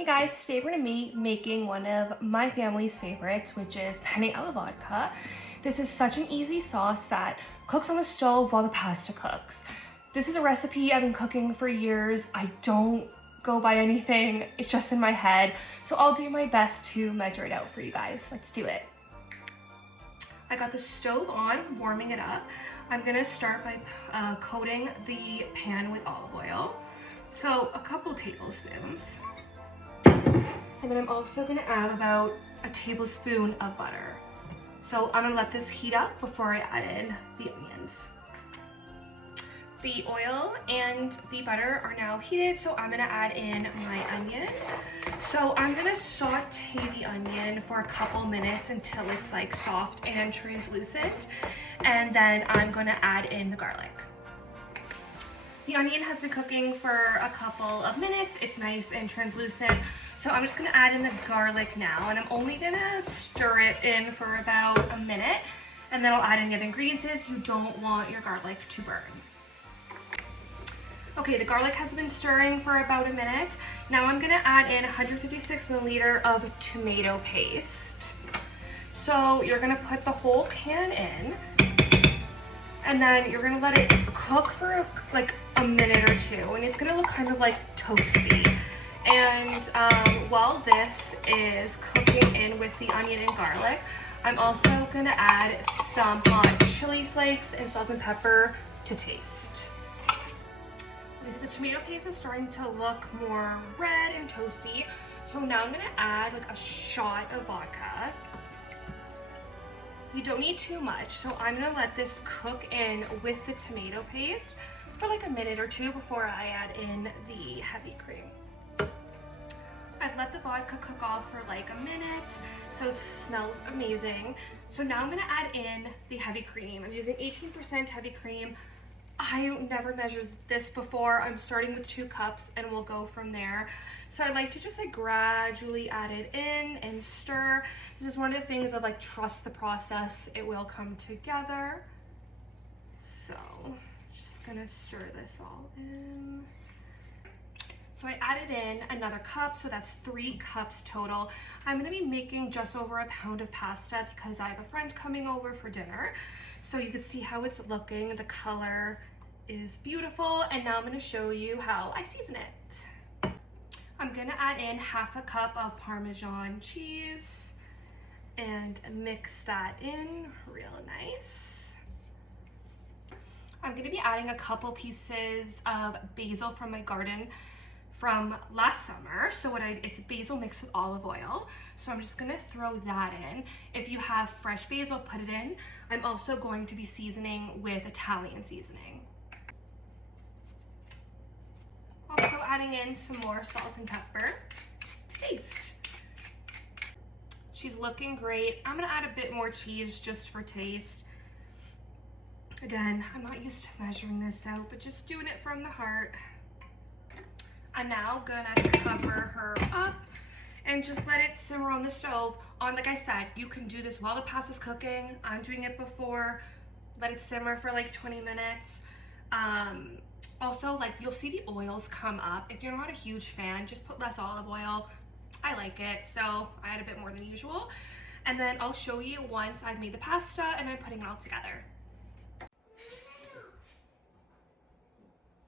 Hey guys, today we're gonna be making one of my family's favorites, which is penne alla vodka. This is such an easy sauce that cooks on the stove while the pasta cooks. This is a recipe I've been cooking for years. I don't go by anything, it's just in my head. So I'll do my best to measure it out for you guys. Let's do it. I got the stove on, warming it up. I'm gonna start by coating the pan with olive oil. So a couple tablespoons. And then I'm also gonna add about a tablespoon of butter. So I'm gonna let this heat up before I add in the onions. The oil and the butter are now heated, so I'm gonna add in my onion. So I'm gonna saute the onion for a couple minutes until it's like soft and translucent. And then I'm gonna add in the garlic. The onion has been cooking for a couple of minutes. It's nice and translucent. So I'm just gonna add in the garlic now, and I'm only gonna stir it in for about a minute, and then I'll add in the other ingredients. You don't want your garlic to burn. Okay, the garlic has been stirring for about a minute. Now I'm gonna add in 156 milliliter of tomato paste. So you're gonna put the whole can in, and then you're gonna let it cook for like a minute or two, and it's gonna look kind of like toasty. And while this is cooking in with the onion and garlic, I'm also gonna add some hot chili flakes and salt and pepper to taste. Okay, so the tomato paste is starting to look more red and toasty. So now I'm gonna add like a shot of vodka. You don't need too much, so I'm gonna let this cook in with the tomato paste for like a minute or two before I add in the heavy cream. I've let the vodka cook off for like a minute, so it smells amazing. So now I'm gonna add in the heavy cream. I'm using 18% heavy cream. I never measured this before. I'm starting with 2 cups and we'll go from there. So I like to just like gradually add it in and stir. This is one of the things of like trust the process. It will come together. So just gonna stir this all in. So I added in another cup, so that's 3 cups total. I'm gonna be making just over a pound of pasta because I have a friend coming over for dinner. So you can see how it's looking. The color is beautiful, and now I'm gonna show you how I season it. I'm gonna add in half a cup of Parmesan cheese and mix that in real nice. I'm gonna be adding a couple pieces of basil from my garden from last summer. So it's basil mixed with olive oil. So I'm just gonna throw that in. If you have fresh basil, put it in. I'm also going to be seasoning with Italian seasoning. Also adding in some more salt and pepper to taste. She's looking great. I'm gonna add a bit more cheese just for taste. Again, I'm not used to measuring this out, but just doing it from the heart. I'm now gonna cover her up and just let it simmer on the stove. Like I said, you can do this while the pasta's cooking. I'm doing it before. Let it simmer for like 20 minutes. Also, like you'll see the oils come up. If you're not a huge fan, just put less olive oil. I like it, so I add a bit more than usual. And then I'll show you once I've made the pasta and I'm putting it all together.